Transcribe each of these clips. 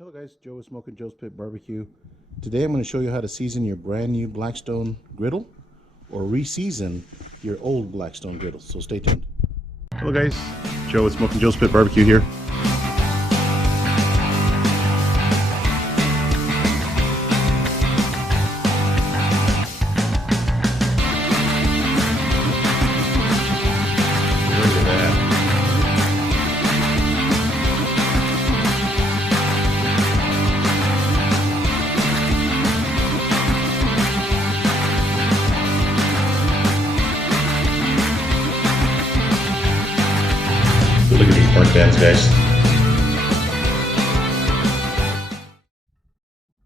Hello guys, Joe with Smokin Joe's Pit Barbecue. Today I'm going to show you how to season your brand new Blackstone griddle or re-season your old Blackstone griddle, so stay tuned. Hello guys, Joe with Smokin Joe's Pit Barbecue here. Look at that. Look at these front ends, guys.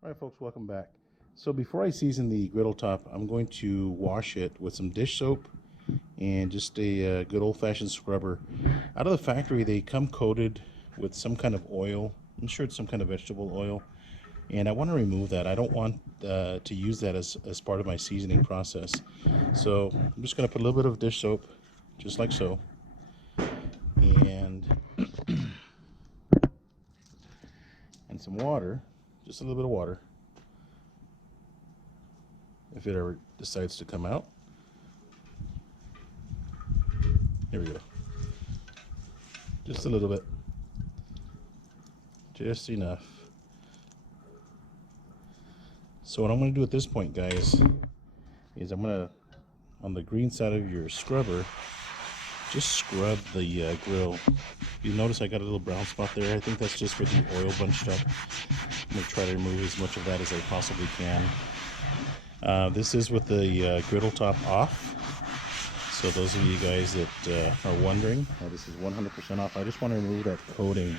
Alright folks, welcome back. So before I season the griddle top, I'm going to wash it with some dish soap and just a good old-fashioned scrubber. Out of the factory, they come coated with some kind of oil. I'm sure it's some kind of vegetable oil. And I want to remove that. I don't want to use that as part of my seasoning process. So I'm just going to put a little bit of dish soap, just like so. And some water, just a little bit of water, if it ever decides to come out. Here we go. Just a little bit, just enough. So what I'm going to do at this point, guys, is I'm going to, on the green side of your scrubber, just scrub the grill. You notice I got a little brown spot there. I think that's just where the oil bunched up. I'm going to try to remove as much of that as I possibly can. This is with the griddle top off. So those of you guys that are wondering, this is 100% off. I just want to remove that coating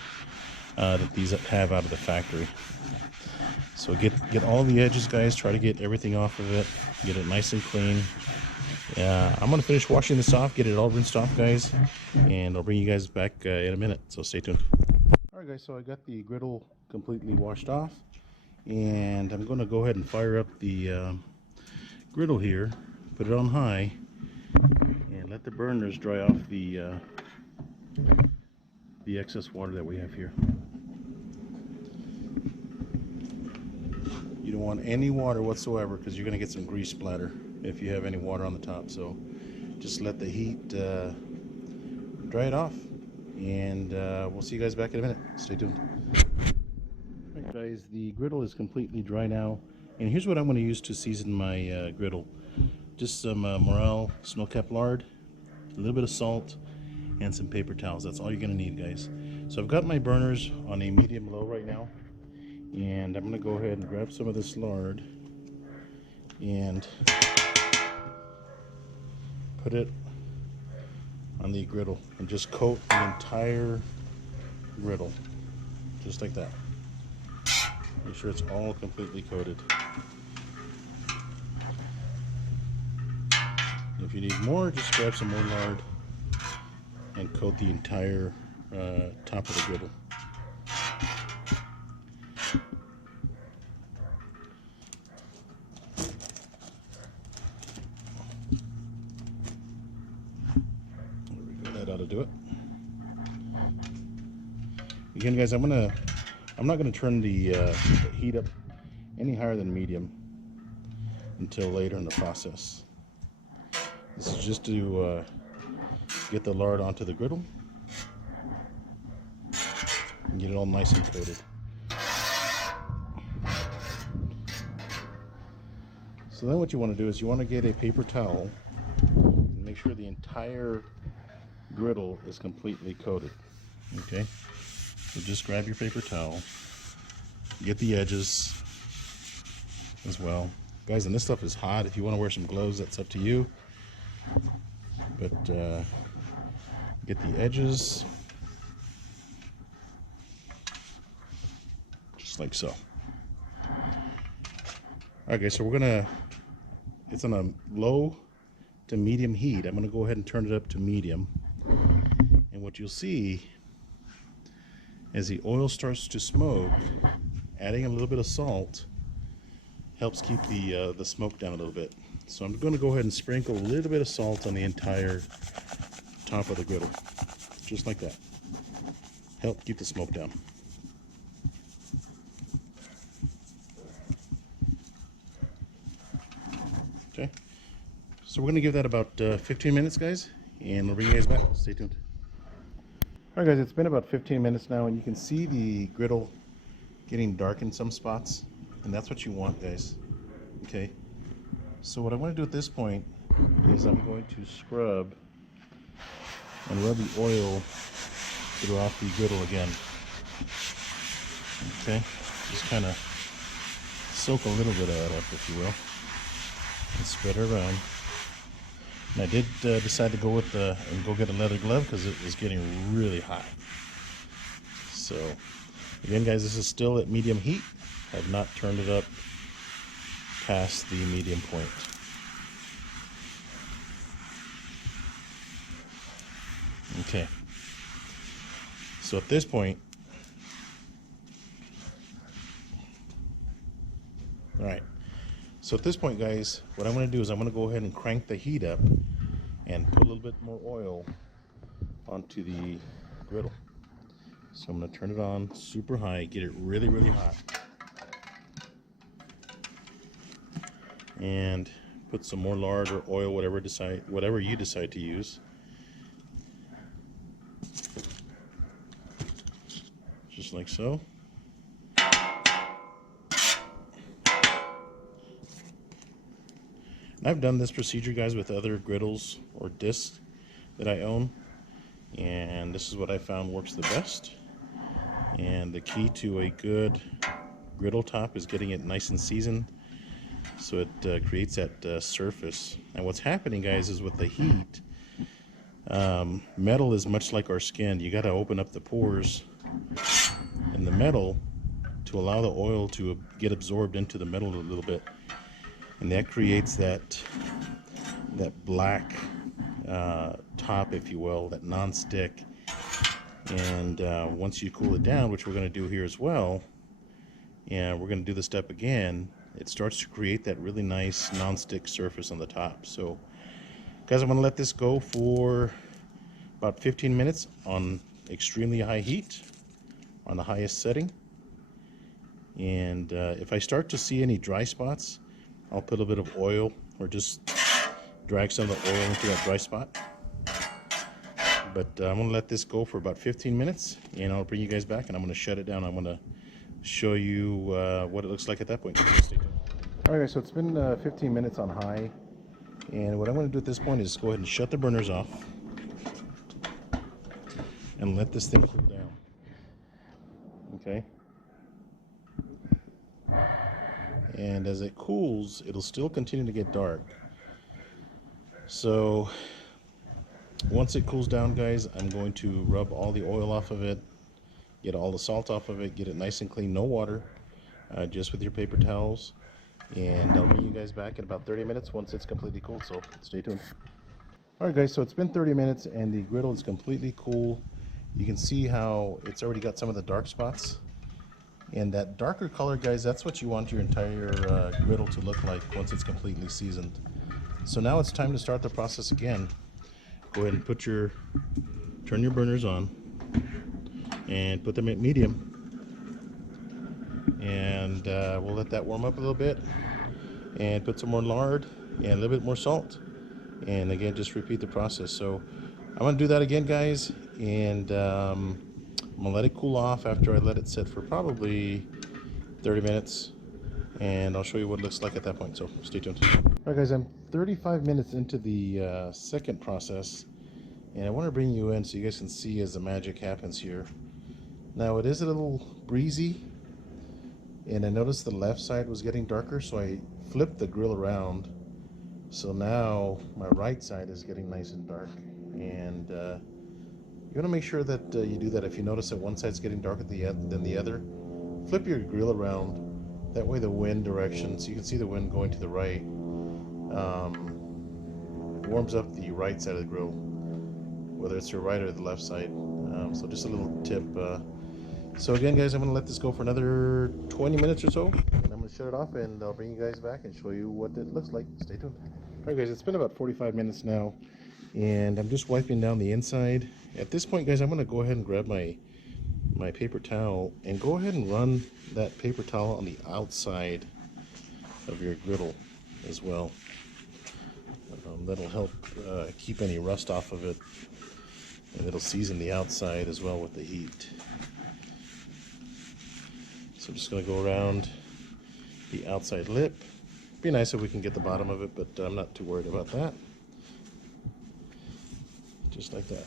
that these have out of the factory. So get all the edges, guys. Try to get everything off of it. Get it nice and clean. I'm going to finish washing this off, get it all rinsed off, guys, and I'll bring you guys back in a minute, so stay tuned. Alright guys, so I got the griddle completely washed off, and I'm going to go ahead and fire up the griddle here, put it on high, and let the burners dry off the excess water that we have here. You don't want any water whatsoever because you're going to get some grease splatter if you have any water on the top. So just let the heat dry it off, and we'll see you guys back in a minute. Stay tuned. Alright guys, the griddle is completely dry now, and here's what I'm going to use to season my griddle. Just some Morel snow-capped lard, a little bit of salt, and some paper towels. That's all you're going to need, guys. So I've got my burners on a medium-low right now, and I'm going to go ahead and grab some of this lard and put it on the griddle and just coat the entire griddle, just like that. Make sure it's all completely coated. If you need more, just grab some more lard and coat the entire top of the griddle. That ought to do it. Again, guys, I'm not gonna turn the heat up any higher than medium until later in the process. This is just to get the lard onto the griddle and get it all nice and coated. So then what you want to do is you want to get a paper towel and make sure the entire griddle is completely coated. Okay, so just grab your paper towel, get the edges as well, guys, and this stuff is hot. If you want to wear some gloves, that's up to you, but get the edges just like so. Alright guys, so it's on a low to medium heat. I'm going to go ahead and turn it up to medium. And what you'll see as the oil starts to smoke, adding a little bit of salt helps keep the smoke down a little bit. So I'm going to go ahead and sprinkle a little bit of salt on the entire top of the griddle, just like that. Help keep the smoke down. So we're going to give that about 15 minutes, guys, and we'll bring you guys back. Stay tuned. All right, guys, it's been about 15 minutes now, and you can see the griddle getting dark in some spots, and that's what you want, guys. Okay, so what I'm going to do at this point is I'm going to scrub and rub the oil throughout the griddle again. Okay, just kind of soak a little bit of that up, if you will, and spread it around. And I did decide to go with and go get a leather glove because it was getting really hot. So again, guys, this is still at medium heat. I've not turned it up past the medium point. Okay. So at this point, all right. So at this point, guys, what I'm going to do is I'm going to go ahead and crank the heat up and put a little bit more oil onto the griddle. So I'm going to turn it on super high, get it really, really hot, and put some more lard or oil, whatever you decide to use. Just like so. I've done this procedure, guys, with other griddles or discs that I own, and this is what I found works the best. And the key to a good griddle top is getting it nice and seasoned, so it creates that surface. And what's happening, guys, is with the heat, metal is much like our skin. You got to open up the pores in the metal to allow the oil to get absorbed into the metal a little bit. And that creates that black top, if you will, that non-stick. And once you cool it down, which we're going to do here as well, and we're going to do the step again, it starts to create that really nice non-stick surface on the top. So, guys, I'm going to let this go for about 15 minutes on extremely high heat, on the highest setting. And if I start to see any dry spots, I'll put a bit of oil or just drag some of the oil into that dry spot. But I'm going to let this go for about 15 minutes, and I'll bring you guys back, and I'm going to shut it down. I'm going to show you what it looks like at that point. All right, guys, so it's been 15 minutes on high, and what I'm going to do at this point is go ahead and shut the burners off and let this thing cool down. Okay. And as it cools, it'll still continue to get dark. So once it cools down, guys, I'm going to rub all the oil off of it, get all the salt off of it, get it nice and clean, no water, just with your paper towels. And I'll bring you guys back in about 30 minutes once it's completely cool, so stay tuned. All right, guys, so it's been 30 minutes and the griddle is completely cool. You can see how it's already got some of the dark spots. And that darker color, guys, that's what you want your entire griddle to look like once it's completely seasoned. So now it's time to start the process again. Go ahead and turn your burners on and put them at medium. And we'll let that warm up a little bit and put some more lard and a little bit more salt. And again, just repeat the process. So I'm gonna do that again, guys, and I'm gonna let it cool off after I let it sit for probably 30 minutes, and I'll show you what it looks like at that point, so stay tuned. All right, guys, I'm 35 minutes into the second process, and I want to bring you in so you guys can see as the magic happens here. Now, it is a little breezy, and I noticed the left side was getting darker, so I flipped the grill around. So now my right side is getting nice and dark, and you want to make sure that you do that. If you notice that one side's getting darker than the other, flip your grill around. That way the wind direction, so you can see the wind going to the right, warms up the right side of the grill, whether it's your right or the left side. So just a little tip. So again, guys, I'm going to let this go for another 20 minutes or so, and I'm going to shut it off, and I'll bring you guys back and show you what it looks like. Stay tuned. All right, guys, it's been about 45 minutes now, and I'm just wiping down the inside. At this point, guys, I'm going to go ahead and grab my paper towel and go ahead and run that paper towel on the outside of your griddle as well. That'll help keep any rust off of it, and it'll season the outside as well with the heat. So I'm just going to go around the outside lip. Be nice if we can get the bottom of it, but I'm not too worried about that. Just like that.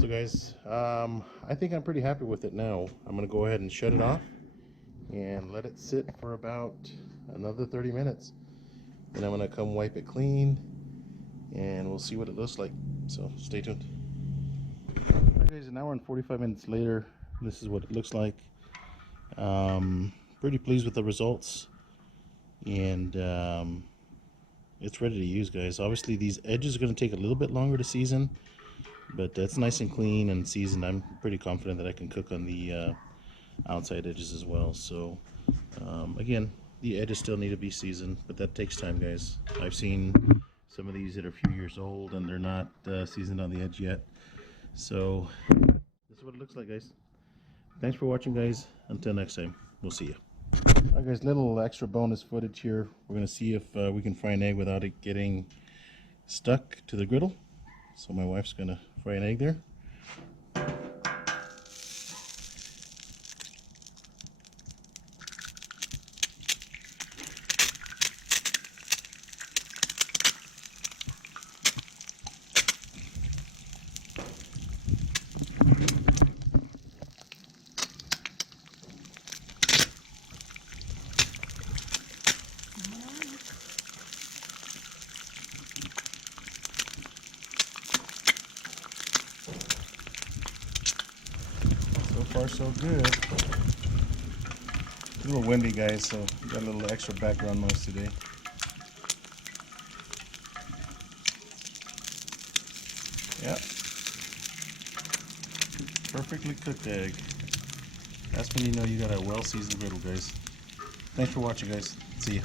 So guys, I think I'm pretty happy with it now. I'm going to go ahead and shut it off and let it sit for about another 30 minutes. Then I'm going to come wipe it clean and we'll see what it looks like. So stay tuned. Alright guys, an hour and 45 minutes later, this is what it looks like. Pretty pleased with the results, and it's ready to use, guys. Obviously these edges are going to take a little bit longer to season, but that's nice and clean and seasoned. I'm pretty confident that I can cook on the outside edges as well. So again, the edges still need to be seasoned, but that takes time, guys. I've seen some of these that are a few years old and they're not seasoned on the edge yet. So this is what it looks like, guys. Thanks for watching, guys. Until next time, we'll see you. Alright guys, little extra bonus footage here. We're going to see if we can fry an egg without it getting stuck to the griddle. So my wife's going to fry an egg there. So far so good. It's a little windy, guys, so got a little extra background noise today. Yep. Perfectly cooked egg. That's when you know you got a well-seasoned griddle, guys. Thanks for watching, guys. See ya.